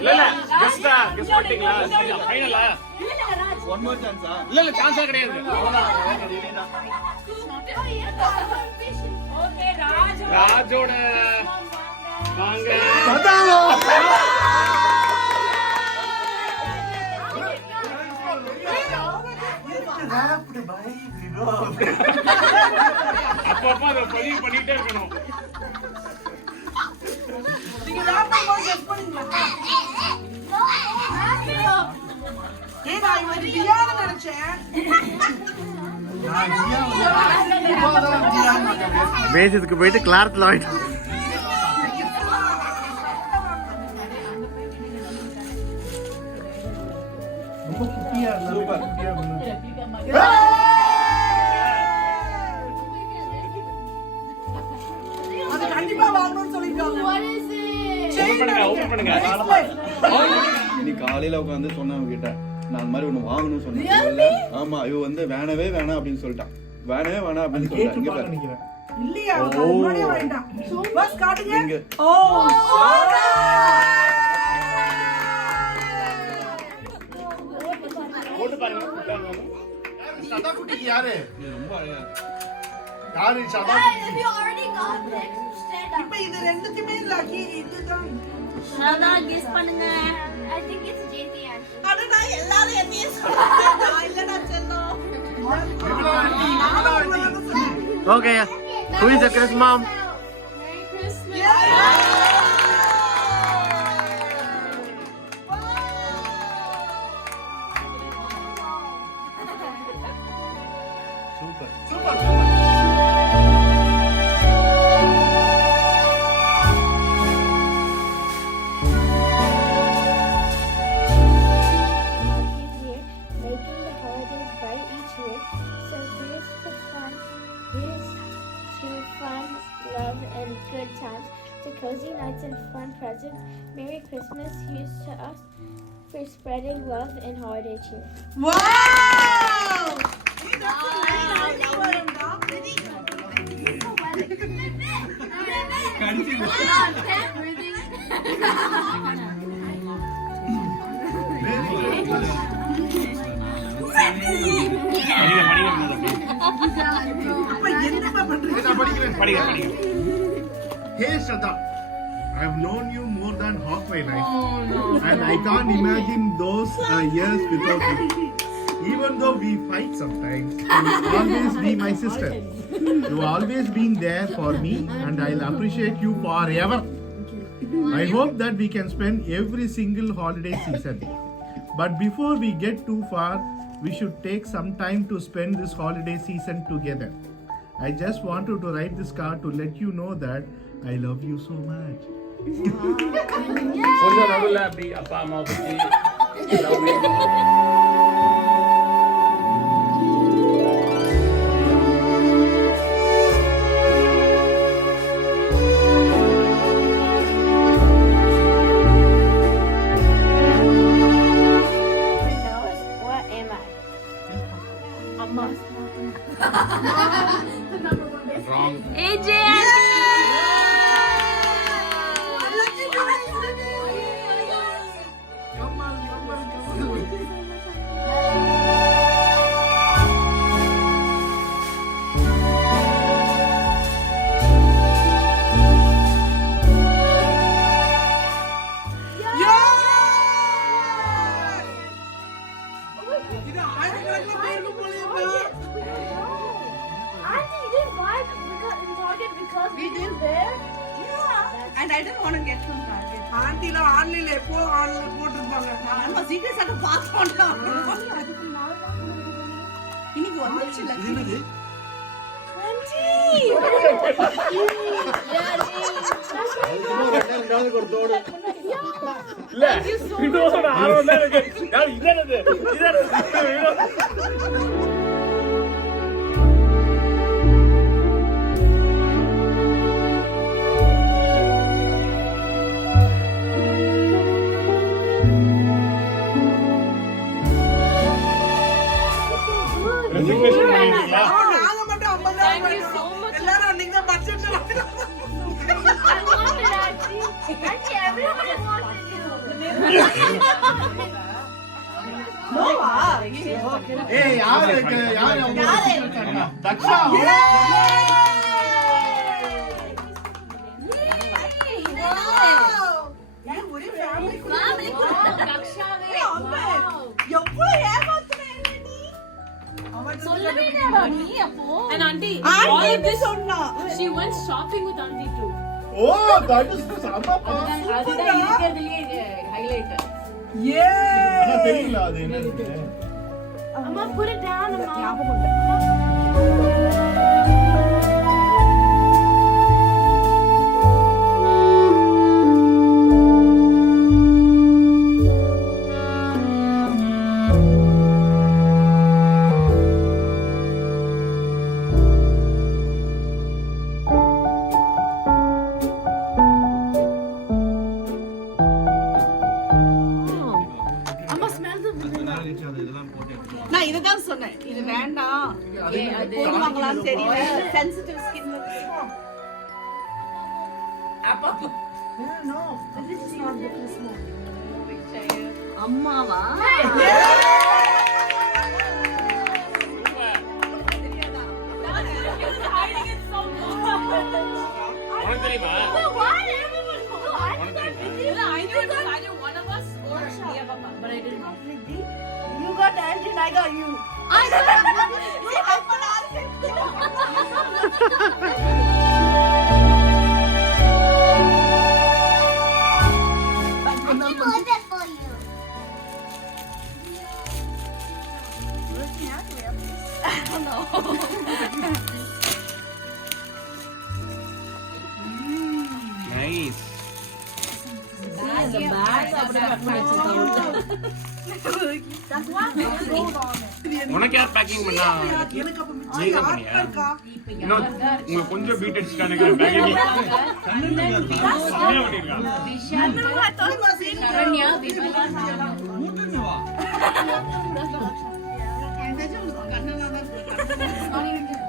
இல்ல கெஸ்டா கெஸ்ட் பண்ணிட்டீங்களா ஃபைனலா ஒன் மோர் சான்ஸா இல்ல சான்ஸா கிடையாது ஓகே ராஜோட வாங்க அப்பப்ப அதை பதிவு பண்ணிட்டே இருக்கணும். பேசியதுக்கு போயிட்டு கிளாரத்தில் வாங்கிட்டு ரொம்ப குட்டியா அது கண்டிப்பா வாங்கணும்னு சொல்லிருக்காங்க. ஓபன் பண்ணுங்க நீ காலையில உட்காந்து சொன்னவங்க கிட்ட நான் அந்த மாதிரி ஒண்ணு வாங்கணும்னு சொன்னேன். ஆமா இவ வந்து வேணவே வேணாம் அப்படின்னு சொல்லிட்டான். வேணவே வேணாம் அப்படின்னு சொல்லிட்டாங்க. இல்லையா முன்னாடியே வாங்கிட்டான். பஸ் காட்டுங்க. ஓ போட்டு பாருங்க. சதா குட்டிக்கு யாரு ரொம்ப அழகா யாரு சதா இப்ப இது ரெண்டுக்குமே லக்கி இதுதான். அதான் கெஸ் பண்ணுங்க. I think it's JT answer. அடடா எல்லாரும் என்னையே சொல்றாங்க. நான் இல்லடா செல்லம். Okay who is the Chris mom Merry Christmas. Making the holidays bright each year. So here's to fun, love, and good times. To cozy nights and fun presents. Merry Christmas. Here's to us for spreading love and holiday cheer. Wow! அப்ப என்னப்பா பண்றீங்க? Hey Shraddha, I have known you more than half my life, and I can't imagine those years without you. Even though we fight sometimes, you will always be my sister. You have always been there for me, and I'll appreciate you forever. I hope that we can spend every single holiday season. But before we get too far, we should take some time to spend this holiday season together. I just wanted to write this card to let you know that I love you so much. கொஞ்சம் நடுவுல அப்படி அப்பா அம்மா பத்தி What am I? wrong. AJ இது ஆயிரக்கணக்கில் பேருக்கு போலியப்பா. Auntie, you didn't buy it in Target because we did there? And I didn't want to get from Target. ஆண்டில ஆன்லைன்ல எப்போ ஆன்லைன்ல போட்டுருப்பாங்க. நம்ம சீக்கிரம் சட்ட பார்த்தோம். இன்னைக்கு வந்துச்சு லக்கி. இல்ல இன்னொரு ஆர்வம் தான் இருக்கு. நான் இதனது ரெசிக்னேஷன் பண்ணிட்டீங்களா? நாங்க மட்டும் 50,000 எல்லாரும் நீங்க பட்ஜெட்ல I love it, Auntie. Auntie, everybody wants to do. Noah ஏய் யாரு தக்ஷா ஒரே ஃபேமிலி Family Dakshaவே. எவ்வளவு ஏமாத்துறேன் நீ சொல்லவே இல்லடா நீ அப்போ. And auntie, aunty all of எப்படி this, சொன்னா she went shopping with auntie too. Oh that is சமப்பா அதுதான் இருக்கிறதுலயே highlight. ஏ ஆனா தெரியல அது என்னன்னு Amma, put it down, Amma. ஞாபகம் இல்ல Amma, smell the vanilla. நான் இதுதான் சொன்னேன் இது வேண்டாம் போடுவாங்களான்னு தெரியல சென்சிட்டிவ் ஸ்கின் அப்போ no this is not the Christmas அம்மாவா? உனக்கு தெரியுமா? Why everyone? இல்ல, I knew it was either one of us or Shia Papa, but I didn't know. you got auntie and I got you Nice. உனக்கு யார் packing பண்ணா? எனக்கு அப்ப நீ தான் பண்ணியா? இன்னும் உங்களுக்கு கொஞ்சம் பீட் அடிச்சுட்டானே பேக்கிங். என்ன பண்ணிருக்கா? Karanya, Vipala,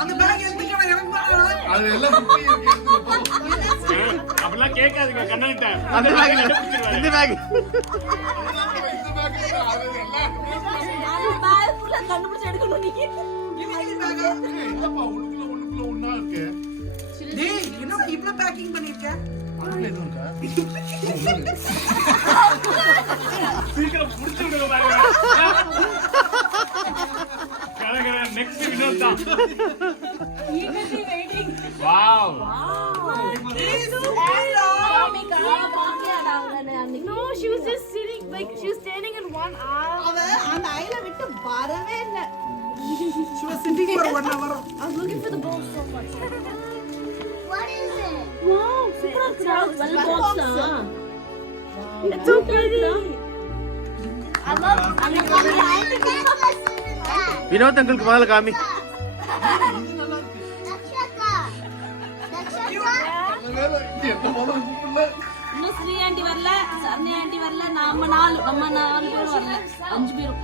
அந்த பேக் எடுத்துக்கணும் எனக்கு வேணாம். அது எல்லாம் சுத்தி இருக்கு அப்படிலாம் கேட்காதுங்க கண்ணன்ட்ட. அந்த பேக் இந்த பேக். கண்டுபிடிச்சு எடுக்கணும் நீ. இல்லப்பா உள்ளுக்குள்ள ஒண்ணா இருக்கு டேய் இன்னும் இவ்ளோ பேக்கிங் பண்ணிருக்க அதுல எதுவும் இருக்கா சீக்கிரம் புடிச்சு விடுங்க பாருங்க. கலகல நெக்ஸ்ட் வினோத் தான். Wow. No, she was just sitting, like, she was standing in one aisle. அவ அந்த ஐல விட்டு வரவே இல்ல she was sitting for 1 hour I was looking for the bowl so much. What is it? Wow, super crowd. Well, box, It's so pretty. I love Vinod அங்கிளுக்கு முதல்ல காமி. இன்னும் Sri aunty வரல, சரணி aunty வரல, நம்ம நாலு பேர் வரல, 5 பேரும்.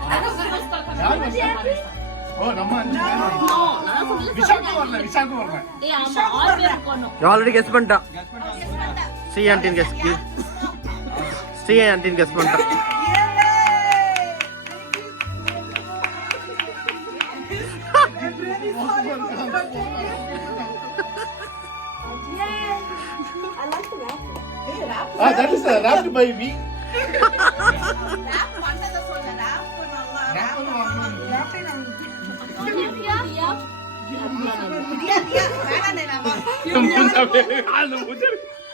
ஓ நம்ம அஞ்சு பேர் No, நான் சொல்லல. விஷாக்கு வரல ஏய், ஆமா, 6 பேர் இருக்கணும். ஆல்ரெடி கெஸ் பண்ணிட்டான். ஸ்ரீ ஆண்டின் கெஸ். ஸ்ரீ ஆண்டின் கெஸ் பண்ணிட்டான். I like the wrapper. that is wrapped by me wrap பண்ணத சொல்ல ரேப் பண்ணலாம் வேணானே நான்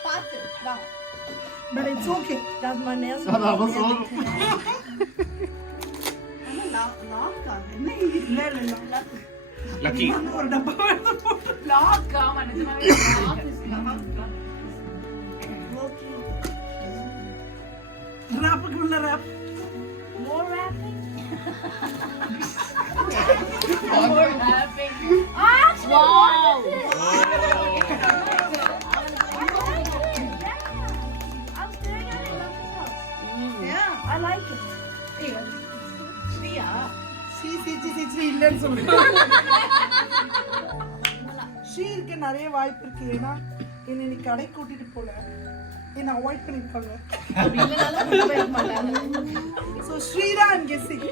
பாத்து வா but it's okay that's my nails அது அவன் சொல்லும் லாக்கா இல்ல இல்ல லக்கி. ஒரு டப்பா எடுத்து போட்டு Lock, நிஜமாவே lock is ராப்புக்குள்ள wrap More wrapping? wrapping. Wow. I'm staring at it like this. yeah I like it. Shreya she இல்லன்னு சொல்லு ஷீ இருக்க நிறைய வாய்ப்பு இருக்கு ஏன்னா என்ன நீ கடை கூட்டிட்டு போல என்ன அவாய்ட் பண்ணிருக்காங்க. So Shrira I'm guessing.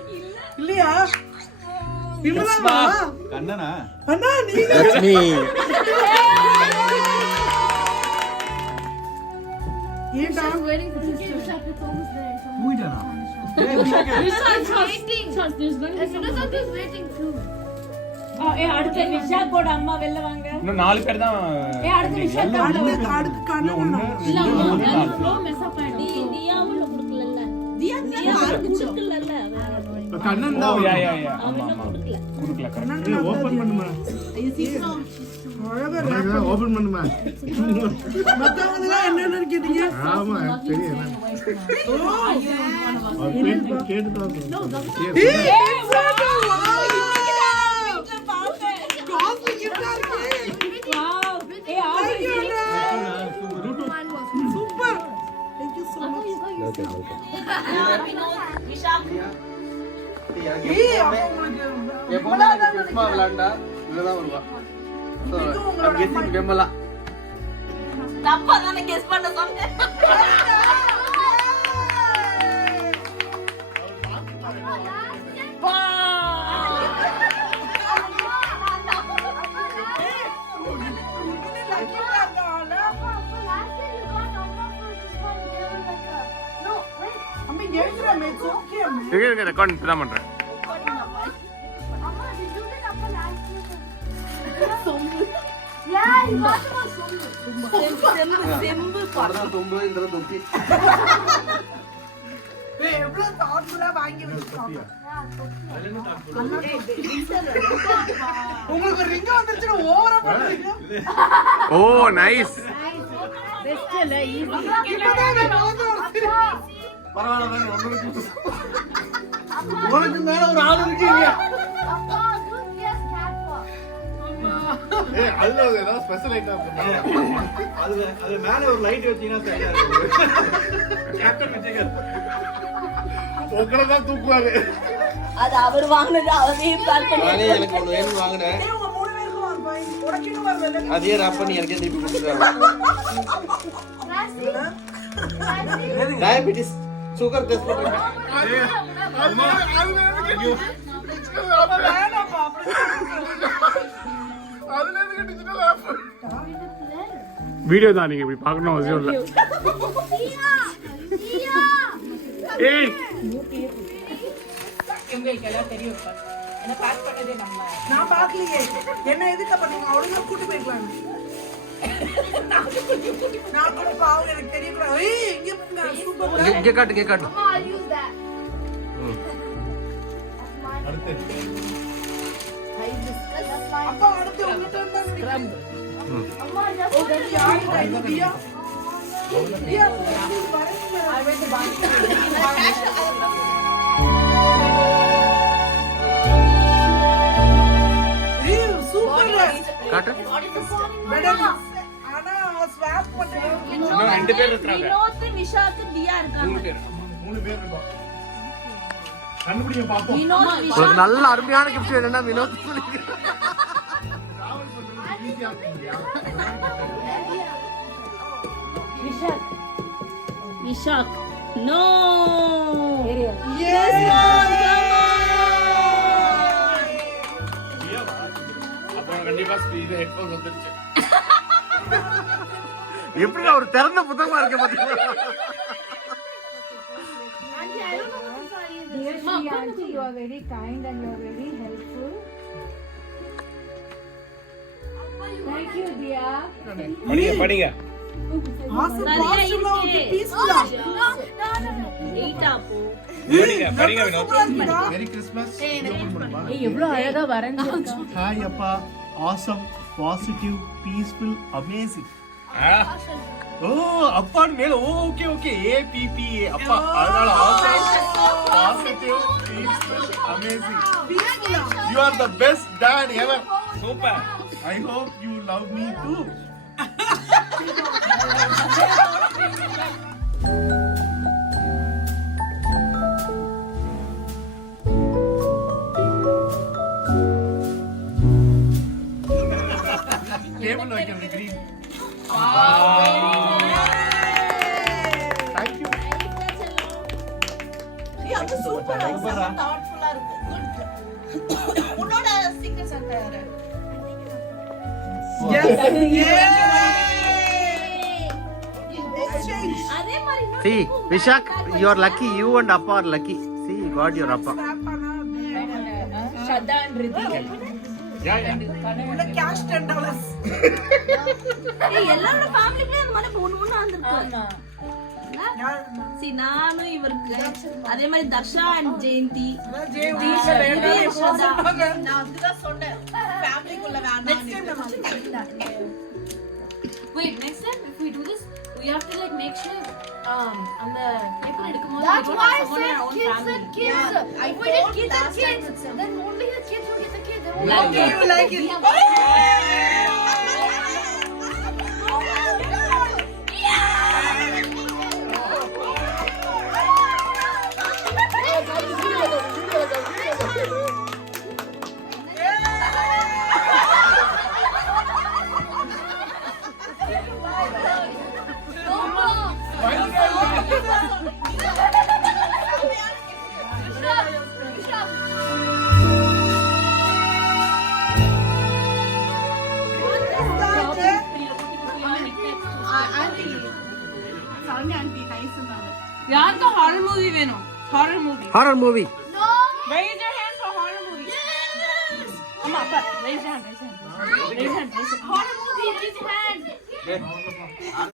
இல்லையா? விமலா கண்ணனா அண்ணா நீங்க That's me. ஏண்டா Waiting for this to check it's almost there. போய்டானா Waiting too. அடுத்த விஷாக்கோட அம்மா வெளில வாங்க. இன்னும் 4 பேர் தான் அடுத்த விஷாக்கு அடுத்து கண்ணனா தியா உள்ள குடுக்கலல்ல. தியா குடுக்கலல்ல. கண்ணன் தான் யா ஆமா ஆமா குடுக்கல கரெக்ட் ஓபன் பண்ணுமா அழகா ஓபன் பண்ணுமா மத்தவங்க என்னன்னு கேட்டீங்க. ஆமா தெரியும் கேட்டுதான் காஸ்ட்லி கிஃப்டா இருக்கு. Super. Thank you so much. Vizag ஏய் அப்ப உங்களுக்கு விமலா தான் கிறிஸ்மா விளையாண்டா இதுதான் வருவா. So, I'm guessing Vimala. தப்பா தான கெஸ் பண்ண சொன்னேன். அம்மா எழுதுறா மேட்ச் ஓகே அம்மா. இங்க ரெக்கார்ட் இப்பதான் பண்றேன். செம்பு அதான் தொம்பு இந்த தொப்பி. ஏய் எவ்வளவு தாட்ஃபுல்லா வாங்கி வச்சிருக்காங்க. உங்களுக்கு ரிங் வந்துருச்சு ஓவரா பண்றீங்க. ஓ நைஸ். பரவாயில்ல உனக்கு மேல ஒரு ஆள் இருக்கீங்க. ஏய் அதுல ஏதாவது ஸ்பெஷல் ஐட்டம் அது மேல ஒரு லைட் வச்சீங்கன்னா சரியா இருக்கும். கேப்டன் விஜயகாந்த் உங்களை தான் தூக்குவாரு. அது அவர் வாங்குனது அவரே பேக் பண்ணி. நானே எனக்கு ஒன்று வேணும் வாங்கினேன். ஏய் உங்க மூணு பேருக்கும் வாங்க. உனக்கு இன்னும் வரல. அதே ராப் பண்ணி எனக்கே திருப்பி கொடுத்துருவாங்க. டயபெட்டிஸ் சுகர் டெஸ்ட் பண்ணுறேன். வீடியோ தான் நீங்க இப்படி பார்க்கணும் அவசியம் இல்ல ஏய் உங்களுக்கு எல்லாம் தெரியும் என்ன பேக் பண்ணதே நம்ம நான் பாக்கலையே. என்ன எதுக்கு பண்ணீங்க? அவளுங்க கூட்டி போய்க்கலாம். நான் கூட பாவம் எனக்கு தெரியல. ஏய் இங்க போங்க. சூப்பர். இங்க காட்டு இங்க காட்டு. I'll use that. அடுத்து அப்பா அடுத்து உங்க டர்ன் தான் நினைக்கிறேன். Amma, just ஓ யாரு கைது பியா? பியா வரீங்க. I went to bank. ஏய் சூப்பர். காட்டு. மேடம் ஆனா ஸ்வாப் பண்ணுங்க. இன்னும் 2 பேர் இருக்காங்க வினோத் விஷாக் தியா இருக்காங்க. 3 பேர் இருக்கோம். கண்டுபிடிங்க பாப்போம். வினோத் உங்களுக்கு விஷாக் நல்ல அருமையான கிஃப்ட் என்னன்னா வினோத் டிராவல் பண்றது ஈஸியா இருக்குங்க. Vizag Vizag no Yes. அப்போ கண்டிப்பா இது ஹெட்போன் வந்துருச்சு எப்படி ஒரு திறந்த புத்தகமா இருக்க பாத்தீங்களா? Auntie, I don't know what to tell you. Dear Shri Auntie, you are very kind and you are very helpful. Thank you, dear. படிங்க ஆசம் பாசிட்டிவா ஒரு பீஸ்ஃபுல்லா. எயிட்டா போ படிங்க வினோத் மேரி கிறிஸ்மஸ். எவ்வளவு அழகா வரைஞ்சிருக்கா ஹாய் அப்பா. Awesome, positive, peaceful, amazing. Oh அப்பான்னு மேல ஓகே ஓகே APPA அப்பா அதனால awesome, positive, peaceful, amazing. You are the best dad ever. Super I hope you love me too. Table வைக்கிறது green. அது சூப்பரா தாட்ஃபுல்லா இருக்கு. குட். உன்னோட சீக்ரெட் சண்டை யாரு? அதே மாதிரி See, Vishak, you are lucky. You and Appa are lucky. See, you got your Appa. Shraddha and Riddhi. Cash $10. எல்லாரோட ஃபேமிலிக்குள்ளே அந்த மாதிரி ஒண்ணு வந்திருக்கு. See, நானும் இவருக்கு அதே மாதிரி தர்ஷா அண்ட் ஜெயந்தி நான் அதுதான் சொன்னேன். ஃபேமிலிக்குள்ள வேண்டாம். Wait, next time if we do this, we have to like make sure on the paper edukumbodhu That's we why I someone in said our own kids family. and kids. Yeah, I If we just told kids and last time kids, itself. then only the kids will get the kids. They won't Like get You like it? யாருக்கு horror movie வேணும்? Horror movie. Horror movie. Raise your hand for horror movie. Amma, appa, raise your hand, raise your hand. Raise your hand, raise your hand. horror movie. Raise your hand.